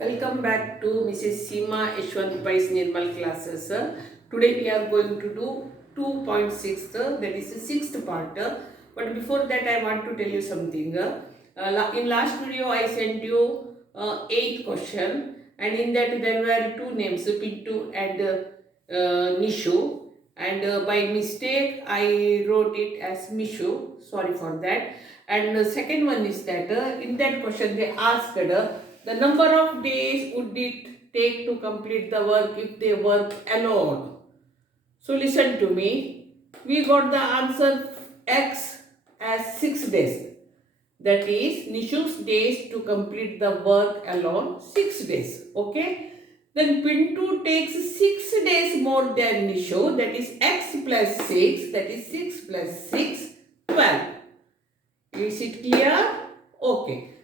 Welcome back to Mrs. Seema Yashwant Pai's Nirmal classes. Today we are going to do 2.6, that is the sixth part. But before that I want to tell you something. In last video I sent you 8 question, and in that there were two names, Pintu and Nishu, and by mistake I wrote it as Mishu. Sorry for that. And the second one is that in that question they asked the number of days would it take to complete the work if they work alone. So listen to me. We got the answer X as 6 days. That is Nishu's days to complete the work alone 6 days. Okay. Then Pintu takes 6 days more than Nishu. That is X plus 6. That is 6 plus 6, 12. Is it clear? Okay.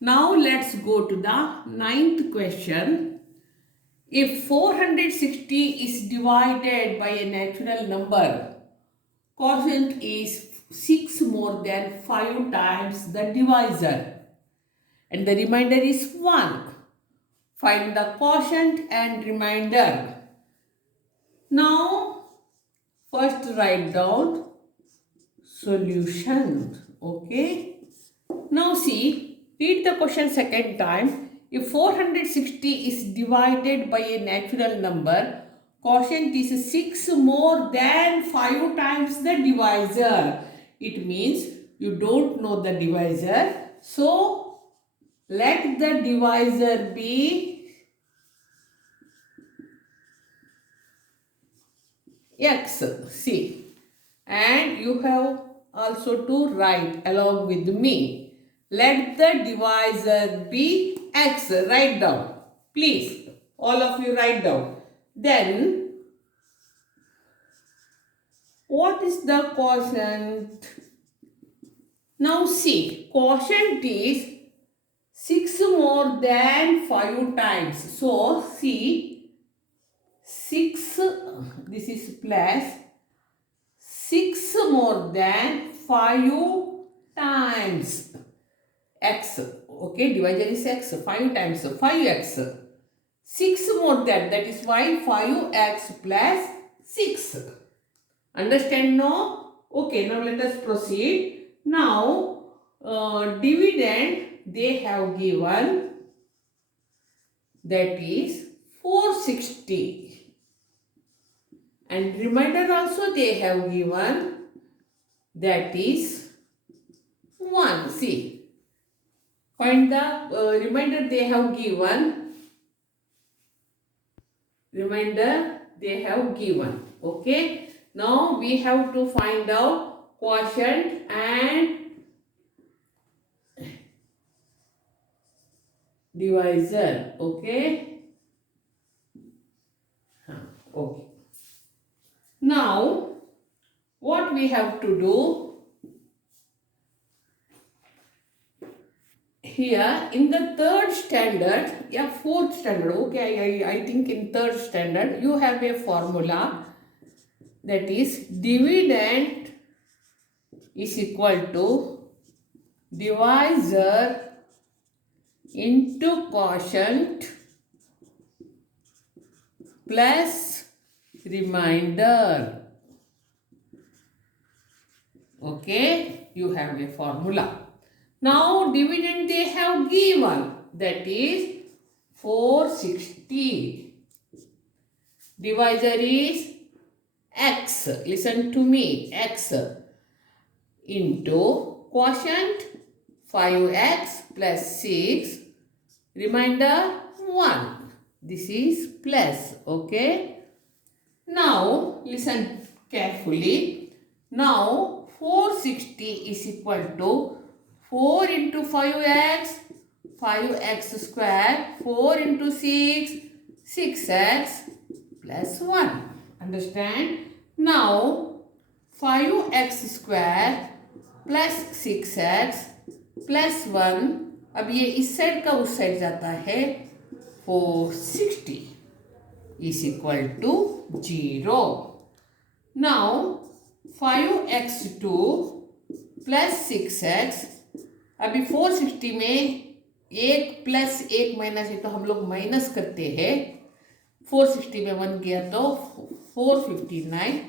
Now let's go to the ninth question. If 460 is divided by a natural number, quotient is 6 more than 5 times the divisor, and the remainder is 1. Find the quotient and remainder. Now first write down solution. Okay. Now see, read the question second time. If 460 is divided by a natural number, quotient is 6 more than 5 times the divisor. It means you don't know the divisor. So, let the divisor be X. See. And you have also to write along with me. Let the divisor be X. Write down. Please, all of you write down. Then, what is the quotient? Now see, quotient is 6 more than 5 times. So, see, 6, this is plus 6 more than 5 times X. Okay, divisor is X. 5 times 5X. 6 more than, that is why 5X plus 6. Understand now? Okay, now let us proceed. Now, dividend they have given, that is 460. And remainder also they have given, that is 1. See. Find the remainder they have given. Remainder they have given. Okay. Now we have to find out quotient and divisor. Okay. Okay. Now what we have to do? Here in the third standard, fourth standard, okay, I think in third standard you have a formula, that is dividend is equal to divisor into quotient plus remainder. Okay, you have a formula. Now dividend they have given, that is 460. Divisor is X. Listen to me. X into quotient 5X plus 6. Remainder 1. This is plus. Okay. Now listen carefully. Now 460 is equal to 4 into 5x, 5x square, 4 into 6, 6x plus 1. Understand? Now, 5x square plus 6x plus 1, अब ये इस side का उस side जाता है, 460 is equal to 0. Now, 5x2 plus 6x, अभी 460 में एक प्लस एक माइनस है तो हम लोग माइनस करते हैं। 460 में 1 गया तो 459,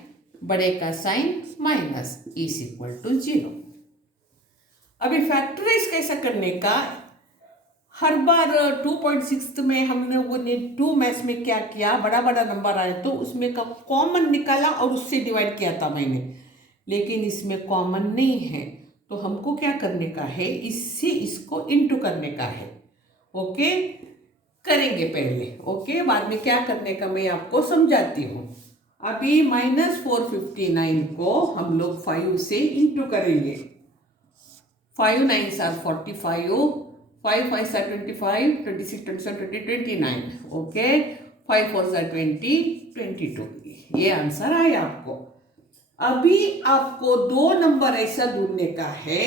बड़े का sign minus is equal to 0। अभी फैक्टराइज कैसा करने का, हर बार 2.6 में हमने वो 2 मैथ्स में क्या किया, बड़ा बड़ा नंबर आया तो उसमें का कॉमन निकाला और उससे डिवाइड किया था मैंने, लेकिन इसमें कॉमन नहीं है तो हमको क्या करने का है, इससे इसको इंटू करने का है। ओके, करेंगे पहले, ओके, बाद में क्या करने का मैं आपको समझाती हूँ। अभी -459 को हम लोग 5 से इंटू करेंगे। 5 9s are 45, 5 5s are 25, 26 27 20 29, okay, 5 4s are 20 22। ये आंसर आया आपको। अभी आपको दो नंबर ऐसा ढूंढने का है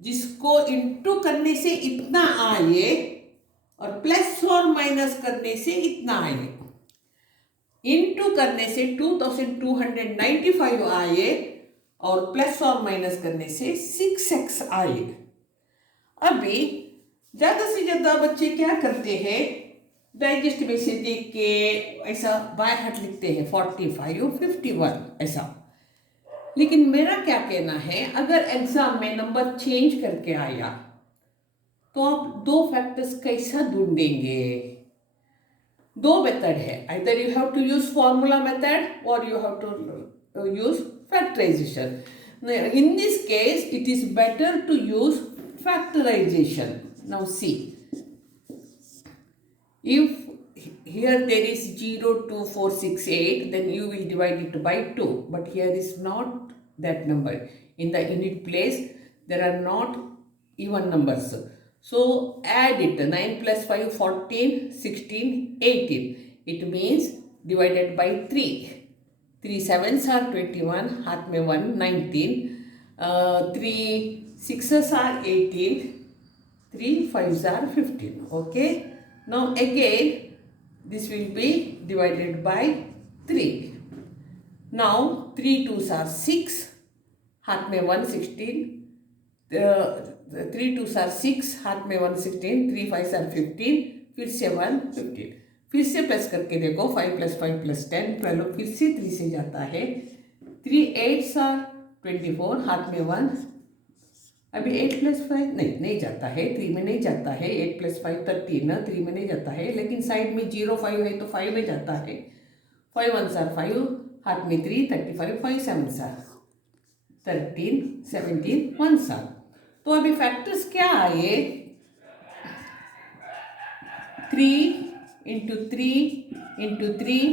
जिसको इंटू करने से इतना आए और प्लस और माइनस करने से इतना आए। इंटू करने से 2295 आए और प्लस और माइनस करने से 6x आए। अभी ज़्यादा से ज़्यादा बच्चे क्या करते हैं, डाइजेस्ट में से देख के ऐसा बाय हाथ लिखते हैं 45 51 ऐसा। लेकिन मेरा क्या कहना है, अगर एग्जाम में नंबर चेंज करके आया तो आप दो फैक्टर्स कैसा ढूंढेंगे। दो मेथड है, either you have to use formula method or you have to use factorization. In this case, it is better to use factorization. Now see, if here there is 0 2 4 6 8, then you will divide it by 2, but here is not that number. In the unit place, there are not even numbers. So add it, 9 plus 5 14 16 18, it means divided by 3, 3 7s are 21, हाथ में 1 19, 3 6s are 18, 3 5s are 15, okay. Now again this will be divided by 3. Now 3 2s are 6, हाथ में 1 16, 3 2s are 6, हाथ में 1 16, 3 5s are 15, फिर से 1 15, फिर से प्लस करके देखो 5 + 5 + 10 12, फिर से 3 से जाता है, 3 8s are 24, हाथ में 1, अभी 8 + 5 नहीं जाता है, 3 में नहीं जाता है, 8 + 5 13, 3 में नहीं जाता है, लेकिन साइड में 0 5 है तो 5 में जाता है, 5 1s are 5, हाथ में 3 35, 5 7s are 13 17 1s are। तो अभी फैक्टर्स क्या आए, 3 × 3 × 3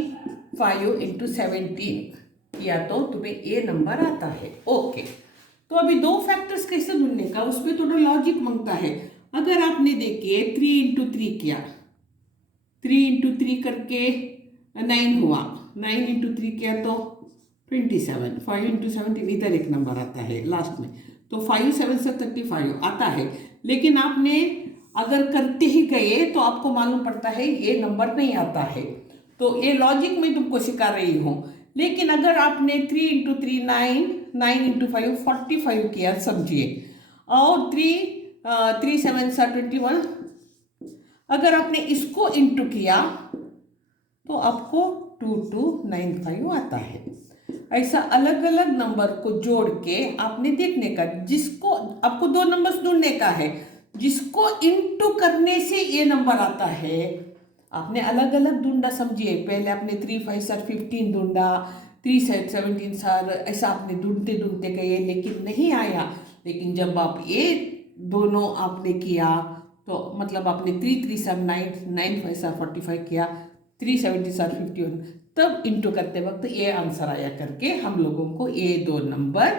5 × 17 या तो तुम्हें ये नंबर आता है। ओके, तो अभी दो फैक्टर्स कैसे ढूंढने का, उसमें थोड़ा लॉजिक मांगता है। अगर आपने देखिए 3 × 3 किया, 3 × 3 करके 9 हुआ, 9 × 3 किया तो 27, 5 × 17 इधर एक नंबर आता है लास्ट में, तो 5 7 से 35 आता है। लेकिन आपने अगर करते ही गए तो आपको मालूम पड़ता है ये नंबर नहीं आता है, तो ये लॉजिक मैं तुमको सिखा रही हूँ। लेकिन अगर आपने 3 × 3 9, 9 × 5 45 किया समझिए, और 3 7 21, अगर आपने इसको इंटू किया तो आपको 2295 आता है। ऐसा अलग अलग नंबर को जोड़ के आपने देखने का, जिसको आपको दो नंबर्स ढूंढने का है, जिसको इंटू करने से ये नंबर आता है। आपने अलग अलग ढूंढा समझिए, पहले आपने 3 5 are 15 ढूंढा, 3 7 17 are, ऐसा आपने ढूंढते ढूंढते गए लेकिन नहीं आया। लेकिन जब आप ये दोनों आपने किया तो मतलब आपने 3 3 are 9, 9 5 are 45 किया, 3 70 are 51, तब इंटू करते वक्त ये आंसर आया करके हम लोगों को ये दो नंबर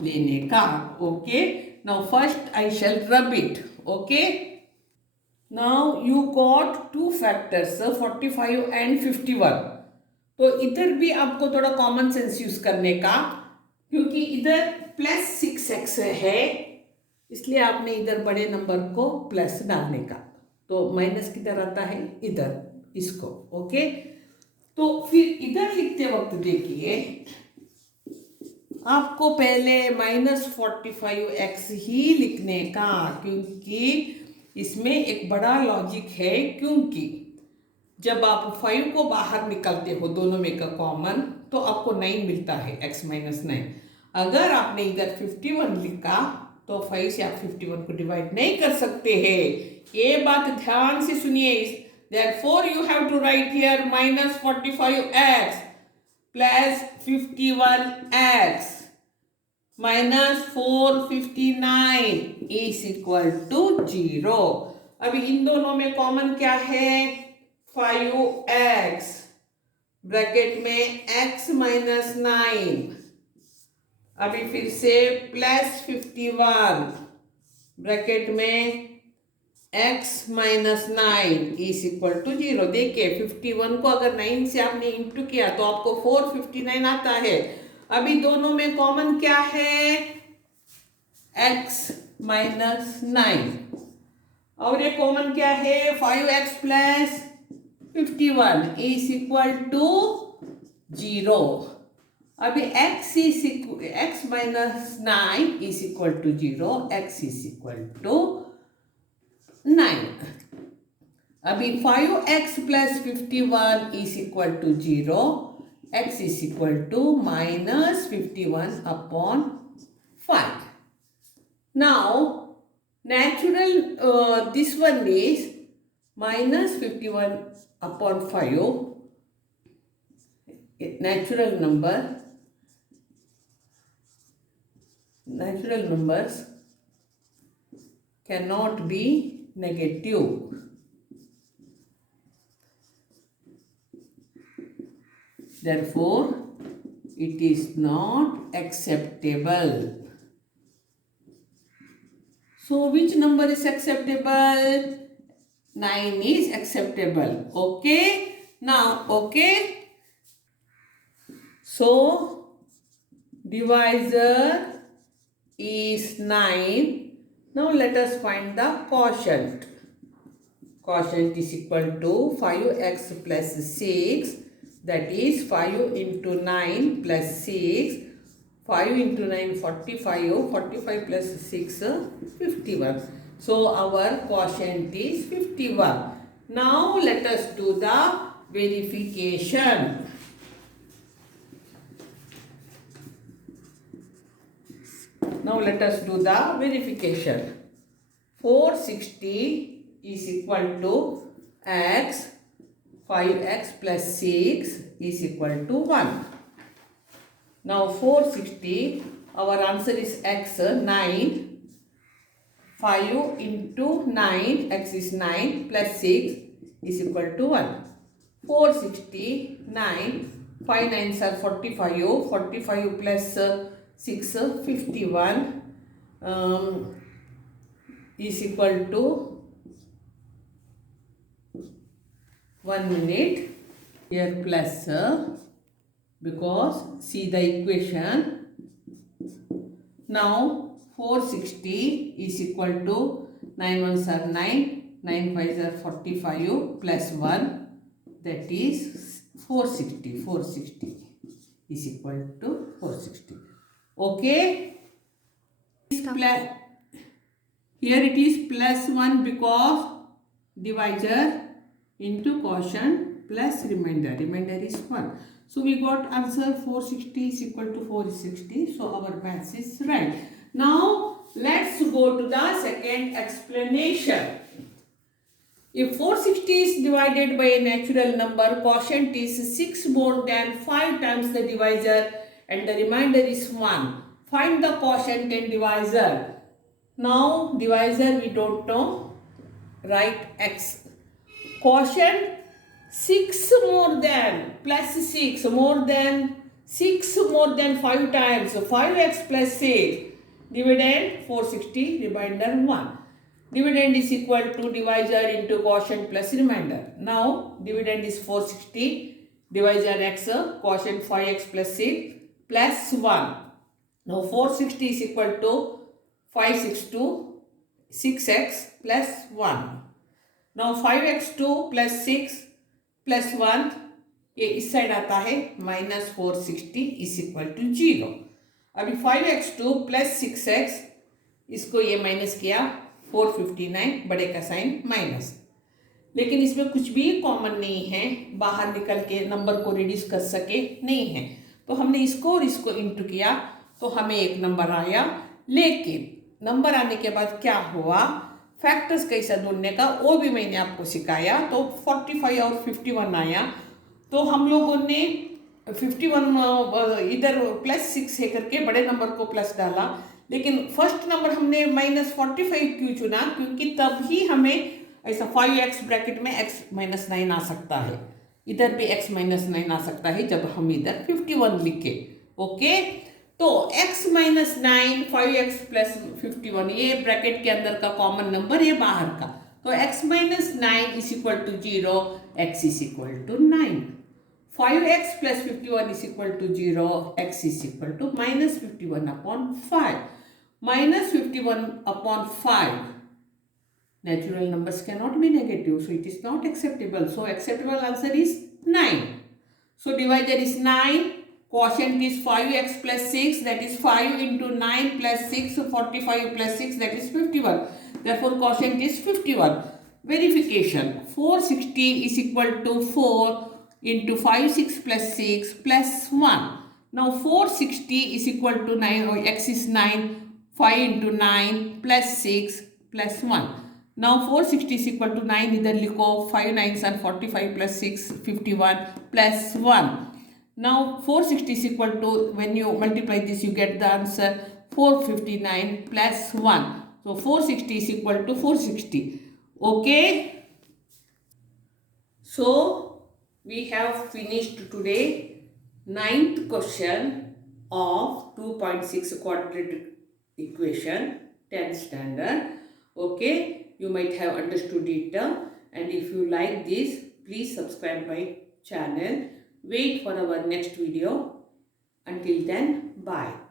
लेने का। Okay, now first I shall rub it. Okay, now you got two factors 45 and 51। तो इधर भी आपको थोड़ा कॉमन सेंस यूज करने का, क्योंकि इधर प्लस 6x है, इसलिए आपने इधर बड़े नंबर को प्लस डालने का, तो माइनस किधर आता है, इधर इसको। ओके, तो फिर इधर लिखते वक्त देखिए आपको पहले -45x ही लिखने का, क्योंकि इसमें एक बड़ा लॉजिक है, क्योंकि जब आप 5 को बाहर निकालते हो दोनों में का कॉमन, तो आपको 9 मिलता है, x माइनस 9। अगर आपने इधर 51 लिखा तो 5 से आप 51 को डिवाइड नहीं कर सकते हैं। ये बात ध्यान से सुनिए। Therefore you have to write here minus 45x plus 51x minus 459 is equal to 0। अभी इन दोनों में कॉमन क्या है? 5x ब्रैकेट में x माइनस 9, अभी फिर से प्लस 51 ब्रैकेट में x minus 9 is equal to 0। देखिए 51 को अगर 9 से आपने इंटू किया तो आपको 459 आता है। अभी दोनों में कॉमन क्या है? x माइनस 9, और ये कॉमन क्या है? 5x plus 51 is equal to 0। अभी x minus 9 is equal to 0, x is equal to 9। अभी 5x plus 51 is equal to 0, x is equal to minus 51 upon 5। Now natural this one is minus 51 upon 5, natural numbers cannot be negative, therefore it is not acceptable. So which number is acceptable? 9 is acceptable. Okay. Now, okay. So divisor is 9. Now let us find the quotient. Quotient is equal to 5x plus 6. That is 5 into 9 plus 6. 5 into 9 45, 45 plus 6 51. So our quotient is 51. Now let us do the verification. Now let us do the verification. 460 is equal to x, 5x plus 6 is equal to 1. Now 460, our answer is x 9, 5 into 9, x is 9 plus 6 is equal to 1. 469, 5 9s are 45, 45 plus 6 51 is equal to 1 minute here plus because see the equation. Now 460 is equal to 9 1s are 9, 9 5s are 45 plus 1, that is 460. 460 is equal to 460. Okay. Here it is plus 1 because divisor into quotient plus remainder. Remainder is 1. So we got answer 460 is equal to 460. So our maths is right. Now let's go to the second explanation. If 460 is divided by a natural number, quotient is 6 more than 5 times the divisor and the remainder is 1. Find the quotient and divisor. Now divisor we don't know. Write x. Quotient 6 more than plus 6 more than 6 more than 5 times. So 5x plus 6. Dividend 460, remainder 1. Dividend is equal to divisor into quotient plus remainder. Now dividend is 460, divisor x, quotient 5x plus 6 plus 1. Now 460 is equal to 562, 6x plus 1. Now 5x2 plus 6 plus 1, ये इस side आता है minus 460 is equal to 0. अभी 5x2 plus 6x, इसको ये minus किया 459, बड़े का साइन माइनस। लेकिन इसमें कुछ भी कॉमन नहीं है, बाहर निकल के नंबर को रिड्यूस कर सके नहीं है। तो हमने इसको और इसको इंटू किया तो हमें एक नंबर आया। लेकिन नंबर आने के बाद क्या हुआ, फैक्टर्स कैसा ढूंढने का वो भी मैंने आपको सिखाया। तो 45 और 51 आया। तो हम लोगों ने 51 इधर +6 है करके बड़े नंबर को प्लस डाला। लेकिन फर्स्ट नंबर हमने -45 क्यों चुना, क्योंकि तभी हमें ऐसा 5x ब्रैकेट में x-9 आ सकता है, इधर भी x-9 आ सकता है जब हम इधर 51 लिखे। ओके, तो x-9 5x + 51 ये ब्रैकेट के अंदर का कॉमन नंबर, ये बाहर का। तो x-9 = 0, x = 9। 5x + 51 = 0, x = -51/5। -51/5, natural numbers cannot be negative, so it is not acceptable. So acceptable answer is 9. So divisor is 9, quotient is 5x + 6, that is 5 × 9 + 6, 45 + 6, that is 51. Therefore quotient is 51. Verification, 460 = 4 × 5, 6 + 6 + 1. Now 460 = 9, or x is 9, 5 × 9 + 6 + 1. Now 460 = 9, इधर लिखो, 5 9s are 45 + 6 51 + 1. Now 460 = when you multiply this you get the answer 459 + 1. So 460 = 460. Okay. So we have finished today 9th question of 2.6 quadratic equation, 10th standard. Okay, you might have understood it, and if you like this, please subscribe my channel. Wait for our next video. Until then, bye.